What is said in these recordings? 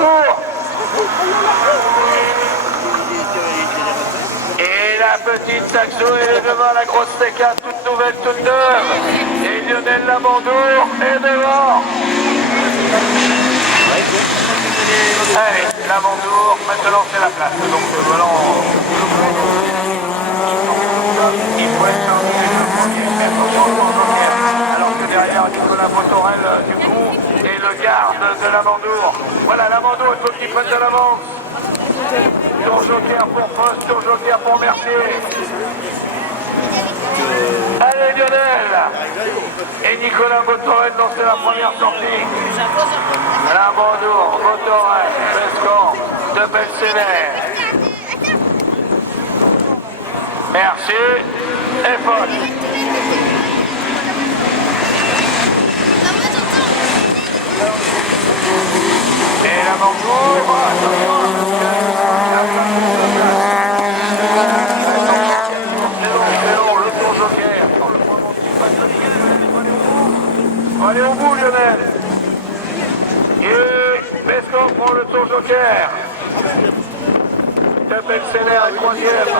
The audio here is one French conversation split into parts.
tour. Et la petite Saxo est devant la grosse C4, toute nouvelle, toute neuve. Et Lionel Lamandour est devant. Allez, Lamandour, maintenant c'est la place. Donc le volant. Il faut être alors que derrière Nicolas Botorel du coup et le garde de Lamandour. Voilà, Lamandour, il faut qu'il prenne de l'avance. Tour joker pour Poste, tour joker pour Mercier. Allez Lionel et Nicolas Botorel dans la première sortie. Lamandour, Botorel, Pescan, de Belsener. Merci et Foch. Et Lamandour, le tour joker. Allez au bout Lionel. Et Pescan prend le tour joker. Belsener est troisième.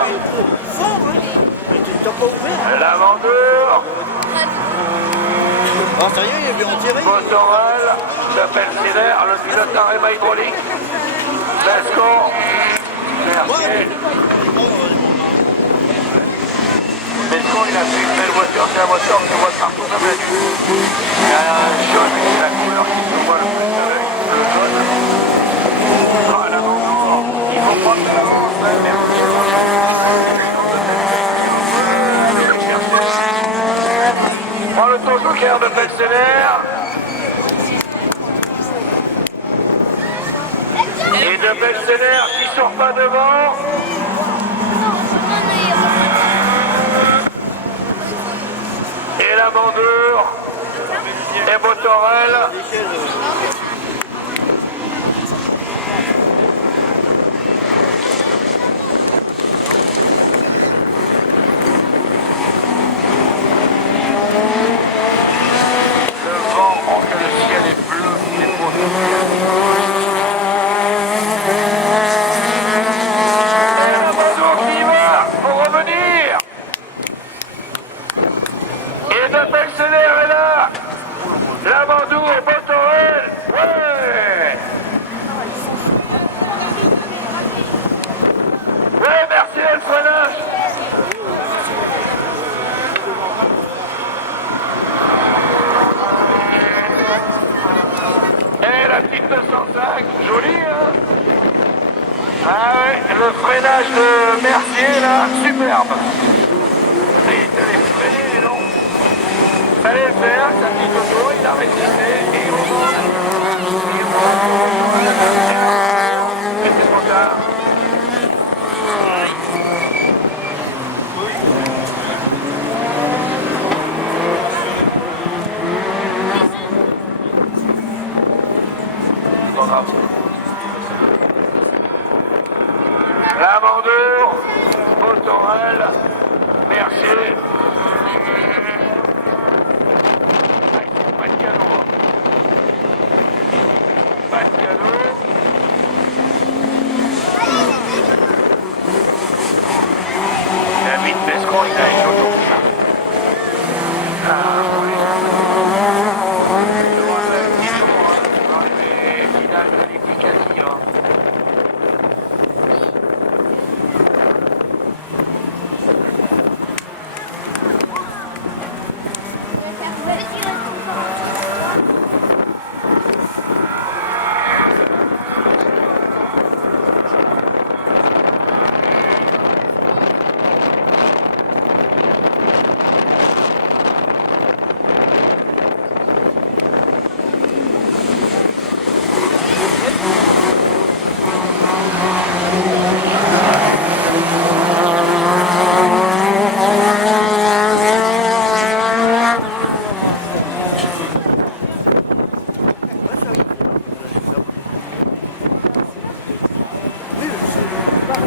Lamandour. Ah sérieux, il est bien tiré. Botorel, de Belsener, le pilote d'arrêt hydraulique. Pescan. Merci. Pescan, il a fait une belle voiture, c'est la voiture qui se voit partout dans la vue. Il y a un jaune, c'est la couleur qui se voit le plus avec le jaune. Ah, Lamandour, il faut prendre de l'avance, merci. Prends le tour joker de Belsener. Et de Belsener qui sort pas devant. Et Lamandour. Et Botorel. Lamandour, Botorel, ouais! Ouais, merci le freinage! Et la petite 205, jolie, hein? Ah ouais, le freinage de Mercier, là, superbe! Il est freiné, non? Fallait le faire, sa petite auto, il a résisté et il remonte. Mais c'est trop tard. Lamandour, Botorel, Mercier. David Pescan, il a une auto.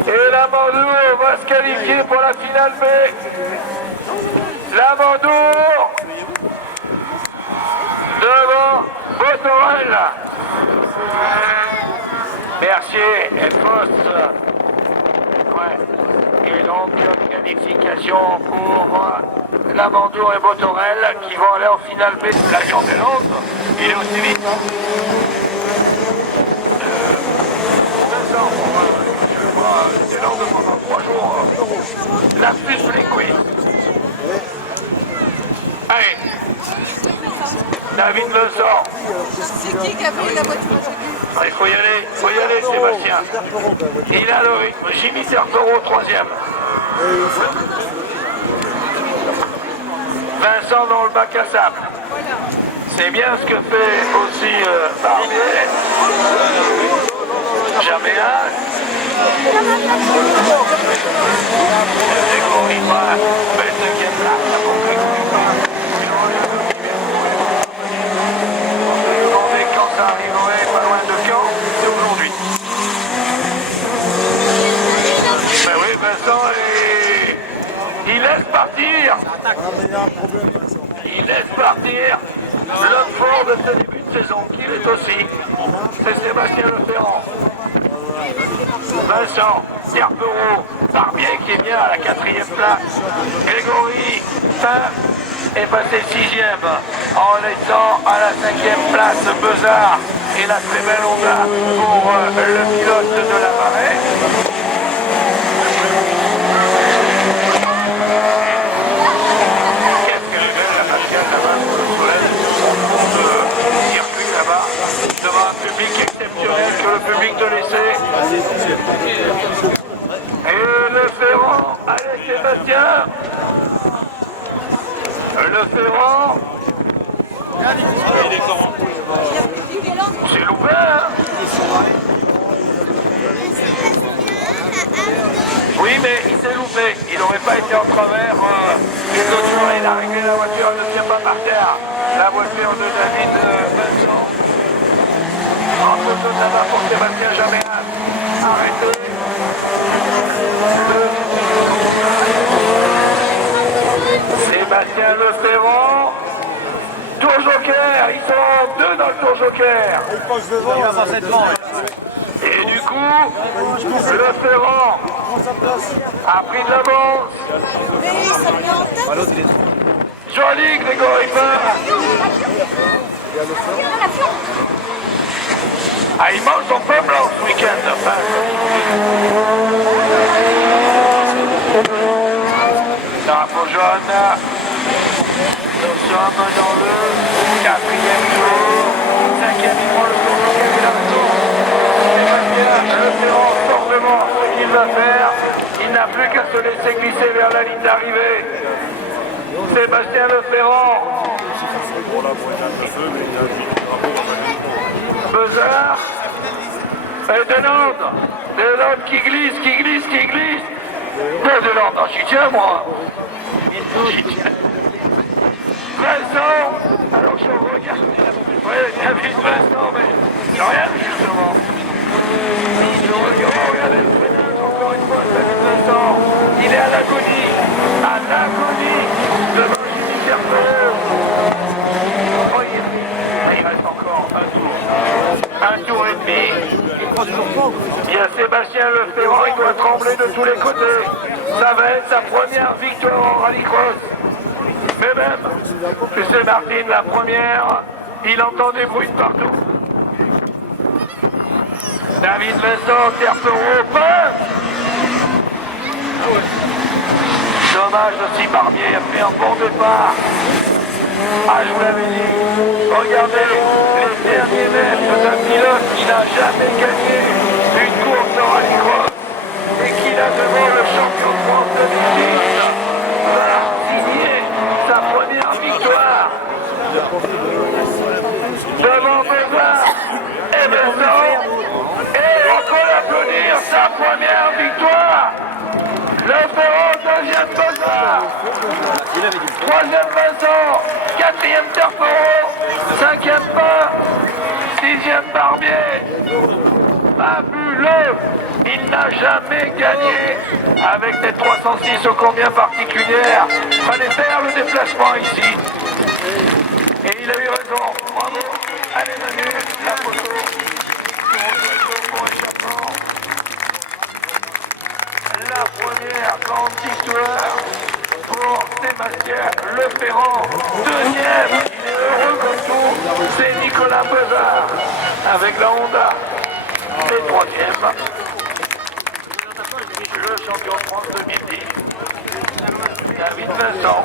Et Lamandour va se qualifier pour la finale B. Lamandour devant Botorel. Mercier et Faust. Ouais. Et donc, qualification pour Lamandour et Botorel qui vont aller en finale B. L'avion de l'autre, il est aussi vite. C'est l'heure de pendant 3 jours. La Suisse Liquid. Allez. David Vincent. C'est qui a pris la voiture? Il faut y aller, Sébastien. Il a le rythme. Jimmy Terpereau, 3e. Vincent dans le bac à sable. C'est bien ce que fait aussi Barbier. Jamais un. Quand ça arriverait pas loin de Caen, c'est aujourd'hui. Ben oui, Vincent, il laisse partir. Il laisse partir l'homme fort de ce début de saison, qui est aussi. C'est Sébastien Leferrand. Vincent, Terpereau, Barbier qui est bien à la 4e place. Grégory, est passé 6e en laissant à la 5e place Bezard et la très belle Honda pour le pilote de la marée. Qu'est-ce qu'elle est belle la Pascal là-bas sur le soleil. Il recule là-bas devant un public exceptionnel que le public de l'essai. Et le Ferrand, allez Sébastien. Le Ferrand. C'est loupé, hein? Oui, mais il s'est loupé. Il n'aurait pas été en travers. Une autre fois, il a réglé la voiture, elle ne tient pas par terre. La voiture de David Vincent. Entre deux, ça va pour Sébastien Jaméas. Arrêtez. Sébastien Leferrand. Tour Joker, ils sont 2 dans le Tour Joker. Et du coup, Leferrand a pris de l'avance. Joli Grégory Peur. Ah, il mange son pain blanc ce week-end. Drapeau jaune. Nous sommes dans le 4e tour. 5e, il prend le tour Joker, il a raison. Sébastien Leferrand sort devant ce qu'il va faire. Il n'a plus qu'à se laisser glisser vers la ligne d'arrivée. Sébastien Leferrand. Bezard. Et Delande qui glisse. Delande, j'y tiens moi. J'y tiens. Vincent. Alors je regarde. Ouais, David Vincent, mais j'ai rien justement. Regardez le freinage encore une fois, David Vincent. Il est à l'agonie. Devant Jimmy Terpereau. Oh, il reste encore un tour et demi. Il y a Sébastien Leferrand, il doit trembler de tous les côtés. Ça va être sa première victoire en rallycross. Mais même, tu sais Martine, la première, il entend des bruits de partout. David Vincent, Terpereau, dommage aussi Barbier a fait un bon départ. Ah, je vous l'avais dit, regardez les derniers mètres d'un pilote qui n'a jamais gagné une course en rallycross et qui a devant le champion de France de Belgique va signer sa première victoire. Devant Bezard et Vincent, et on peut l'applaudir, sa première victoire. Leferrand, 2e Bezard, 3e Vincent, 4e Terpereau, 5e Pain, 6e Barbier. Fabuleux! Il n'a jamais gagné avec cette 306 ô combien particulière. Fallait faire le déplacement ici. Et il a eu raison. Bravo. Allez Manu, la photo. Pour échappement. première grande victoire pour Sébastien Leferrand. Deuxième, il est heureux comme tout, c'est Nicolas Bezard avec la Honda. Et troisième, le champion de France 2010, David Vincent,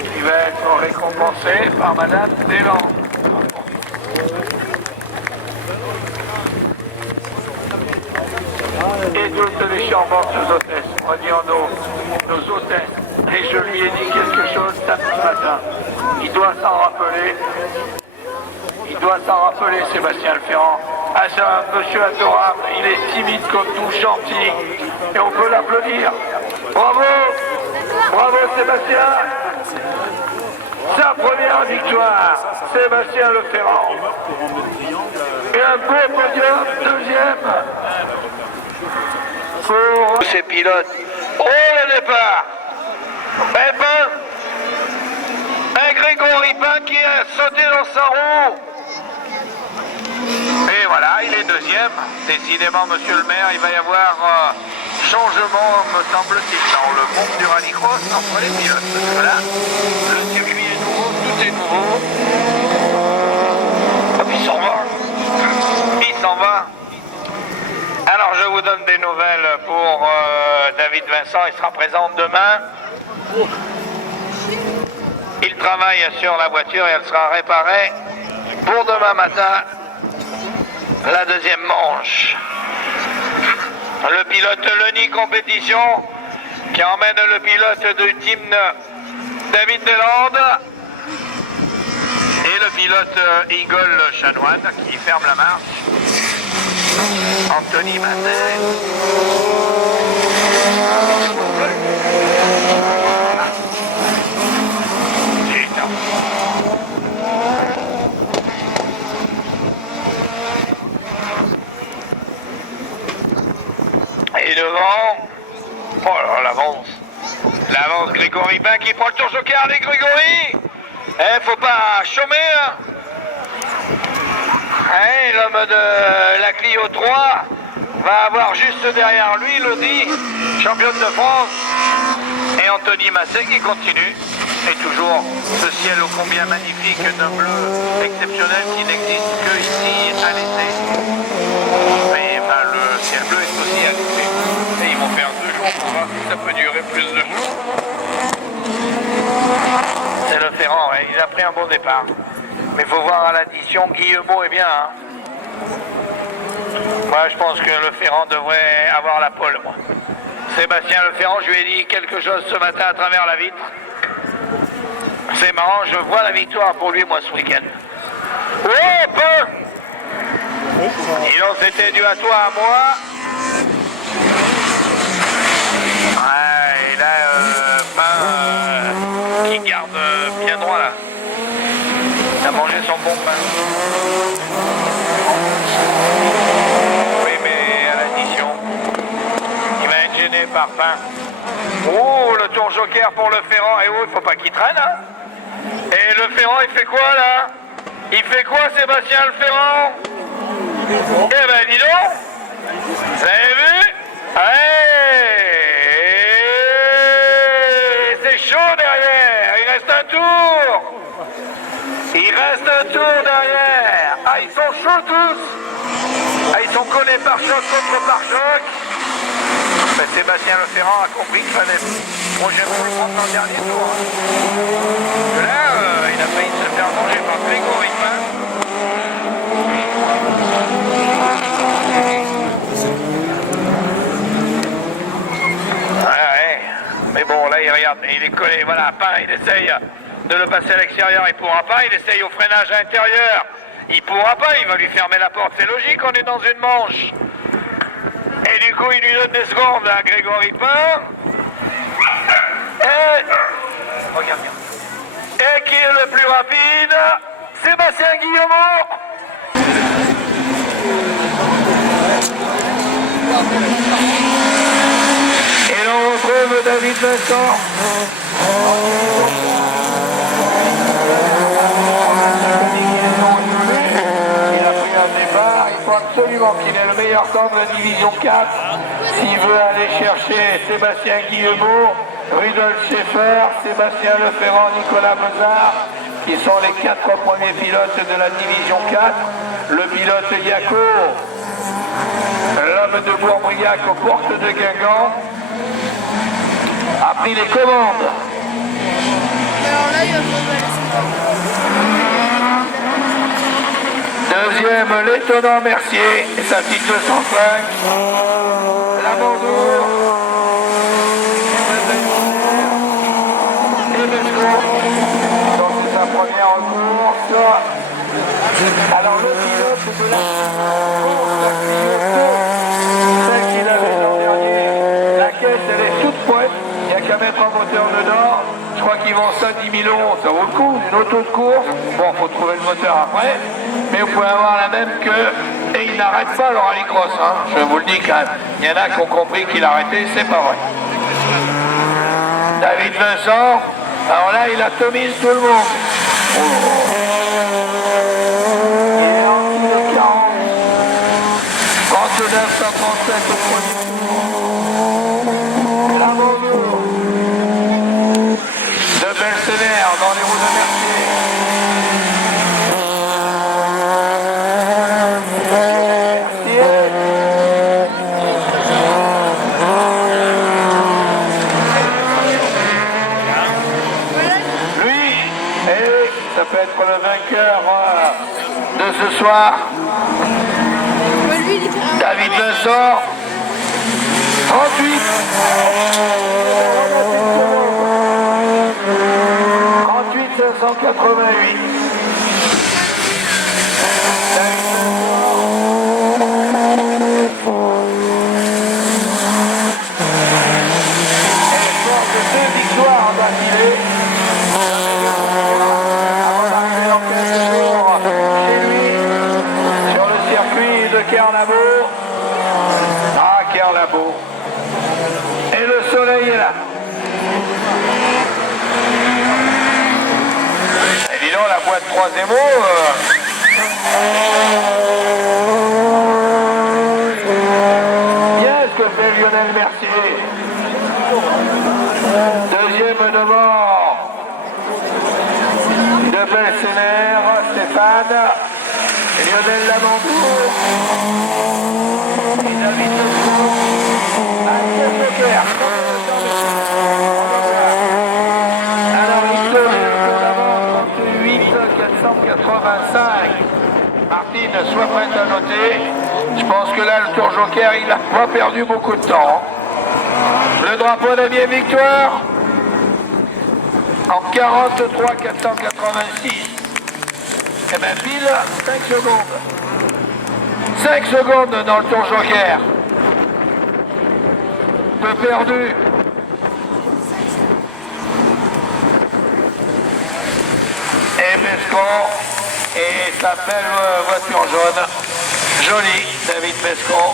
qui va être récompensé par Madame Deslandes. Et toutes les charmantes hôtesses, on va dire nos hôtesses. Et je lui ai dit quelque chose samedi matin. Il doit s'en rappeler. Il doit s'en rappeler, Sébastien Leferrand. Ah, c'est un monsieur adorable. Il est timide comme tout, gentil. Et on peut l'applaudir. Bravo! Bravo, Sébastien! Sa première victoire, Sébastien Leferrand. Et un beau podium, deuxième. Pour ces pilotes. Oh, le départ! Pépin! Un Grégory Pain qui a sauté dans sa roue. Et voilà, il est deuxième. Décidément, monsieur le maire, il va y avoir changement, me semble-t-il, dans le monde du rallycross entre les pilotes. Voilà, le circuit est nouveau, tout est nouveau. Hop, il s'en va. Il s'en va. Alors, je vous donne des nouvelles pour David Vincent. Il sera présent demain. Il travaille sur la voiture et elle sera réparée pour demain matin, la deuxième manche. Le pilote Lenny Compétition qui emmène le pilote du team David Deslandes et le pilote Igor Chanoine qui ferme la marche. Anthony Matet. Et devant, oh là, l'avance Grégory Pain qui prend le tour joker. Allez Grégory, faut pas chômer, hein. L'homme de la Clio 3 va avoir juste derrière lui Lodi, championne de France, et Anthony Massé qui continue. Et toujours ce ciel ô combien magnifique d'un bleu exceptionnel qui n'existe que ici à l'été. Mais le ciel bleu est aussi à l'été. Et ils vont faire 2 jours pour voir si ça peut durer plus de jours. C'est Leferrand, ouais, il a pris un bon départ. Mais il faut voir à l'addition, Guillemot est bien. Hein. Moi je pense que Leferrand devrait avoir la pole, moi. Sébastien Leferrand, je lui ai dit quelque chose ce matin à travers la vitre. C'est marrant, je vois la victoire pour lui, moi, ce week-end. Oh, Pain! Dis donc, c'était dû à toi, à moi. Ouais, et là, Pain qui garde bien droit, là. Il a mangé son bon pain. Oui, mais à l'addition, il va être gêné par Pain. Oh, le tour joker pour Leferrand. Et oh, il faut pas qu'il traîne, hein. Et Leferrand, il fait quoi, là? Il fait quoi, Sébastien Leferrand? Eh ben, dis donc. Vous avez vu? C'est chaud derrière. Il reste un tour. Il reste un tour derrière. Ah, ils sont chauds tous. Ah, ils sont collés par choc contre par choc. Ben, Sébastien Leferrand a compris qu'il fallait projet pour le prendre dans le dernier tour. Hein. Là, il a failli se faire manger par Grégory Pain. Ouais. Mais bon, là, il regarde, il est collé. Voilà, Pain, il essaye de le passer à l'extérieur. Il pourra pas. Il essaye au freinage intérieur. Il pourra pas. Il va lui fermer la porte. C'est logique, on est dans une manche. Et du coup, il lui donne des secondes à Grégory Pain. Regarde bien. Et qui est le plus rapide? Sébastien Guillemot. Et l'on retrouve David Vincent. Il a pris un départ. Il faut absolument qu'il ait le meilleur temps de la division 4. S'il veut aller chercher Sébastien Guillemot, Rudolf Schaeffer, Sébastien Leferrand, Nicolas Bezard, qui sont les 4 premiers pilotes de la division 4. Le pilote Yako, l'homme de Bourbriac aux portes de Guingamp, a pris les commandes. Alors là, il va Deuxième, l'étonnant Mercier, et sa petite 205. La Mandour. Et Besco. Donc c'est sa première course. Alors le pilote de la course, celle qu'il avait l'an dernier, la caisse elle est toute pointe, il n'y a qu'à mettre un moteur dedans. Je crois qu'ils vendent ça 10 000 €, ça vaut le coup, une auto de course. Bon, faut trouver le moteur après, mais vous pouvez avoir la même que... Et il n'arrête pas le rallycross, hein. Je vous le dis quand même. Il y en a qui ont compris qu'il arrêtait, c'est pas vrai. David Vincent, alors là il atomise tout le monde. Il est en dessous de 40. 39, 137 au premier tour. La Mandour. De Belsener dans les roues de Mercier. Lui, ça peut être le vainqueur de ce soir. David Vincent, 38. 38 588. Victoire d'affilée. Chez lui, sur le circuit de Kernabo. Ah, Kernabo. Et le soleil est là. Et dis donc, la boîte 3 émaux. Bien ce que fait Lionel Mercier. Deuxième devant de Belsener, Stéphane, Lionel Lamandour, et David Vincent, Axel Leclerc. Alors il se lève d'avant 38 485. Martine, sois prête à noter. Je pense que là, le Tour Joker, il n'a pas perdu beaucoup de temps. Le drapeau de la victoire en 43 486. Et bien pile 5 secondes. 5 secondes dans le Tour Joker. Peu perdu. Et Bescon. Et sa belle voiture jaune. Jolie, David Bescon.